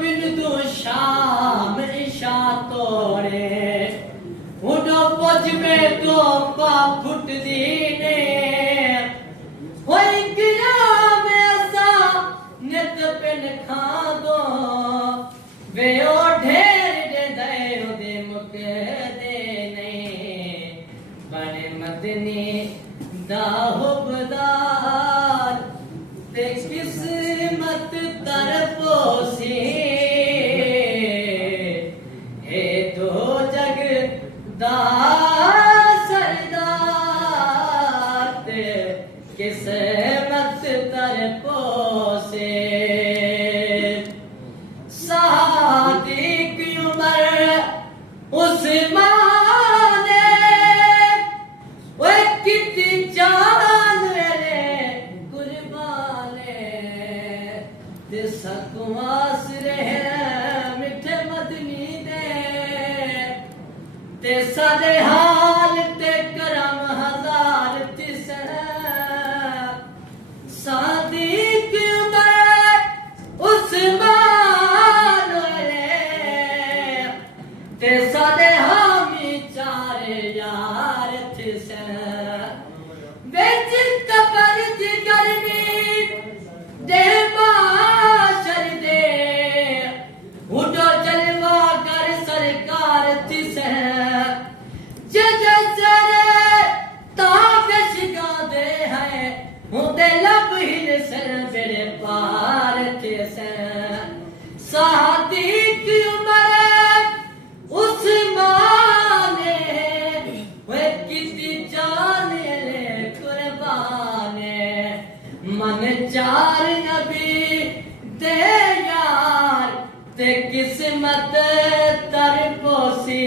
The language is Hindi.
पिन तू शाम ईशा तोड़े उठो पज में तो पा फुट दीने होई गिरा में सा नित पिन खा दो वे ओ ढेर दे दे दे मुके दे नहीं बने मदनी दाहुबदार ते किस्मत तरपोसी हे तो जग दा सरदार ते किस्मत तरपोसे सादिक उमर उस्मान वो कितनी जान रे कुर्बाने ते सकवास रहे मिठे मदनी दे ते सारे हाल ते करम हजार तिस सादिक उमर उस्मान रे ते सारे हामी चार यार तिस बेच कबर जिगरनी दे माशर दे उठो जलवा कर सरकार तिस जजरे ताबिश गादे है होते लब हिल सर मेरे पार तिस सादिक उमर उस्माने वे कितनी जाने ले कुर्बाने मन चार नबी दे यार ते किस्मत तरपोसी